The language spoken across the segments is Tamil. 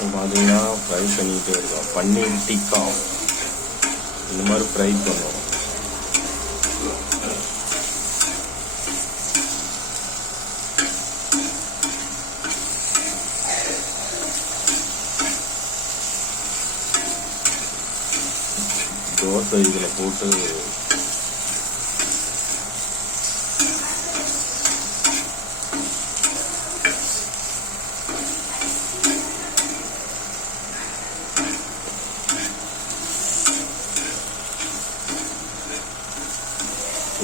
பார்த்தீங்கன்னா ஃப்ரை பண்ணிகிட்டே இருக்கோம். பன்னீர் டிக்கா இந்த மாதிரி ஃப்ரை பண்ணுவோம். தோசை இதில் போட்டு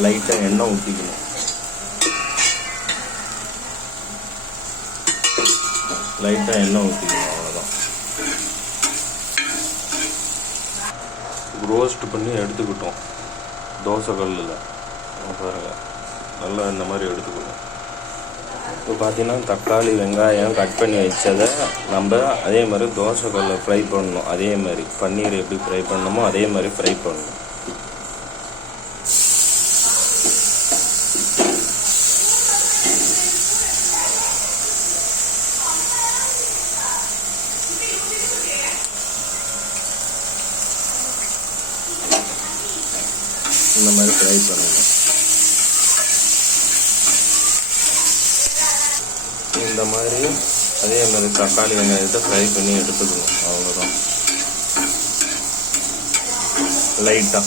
லைட்டாக எண்ணெய் ஊற்றிக்கணும். அவ்வளோதான். ரோஸ்ட் பண்ணி எடுத்துக்கிட்டோம் தோசை கல்லில். பாருங்க, நல்லா இந்த மாதிரி எடுத்துக்கணும். இப்போ பார்த்தீங்கன்னா தக்காளி வெங்காயம் கட் பண்ணி வச்சதை நம்ம அதே மாதிரி தோசை கல்லில் ஃப்ரை பண்ணணும். அதே மாதிரி பன்னீர் எப்படி ஃப்ரை பண்ணணுமோ அதே மாதிரி ஃப்ரை பண்ணணும். இந்த மாதிரி ஃப்ரை பண்ணணும். இந்த மாதிரி அதே மாதிரி தக்காளி வெங்காயத்தை ஃப்ரை பண்ணி எடுத்துக்கணும். அவ்வளோதான். லைட்டாக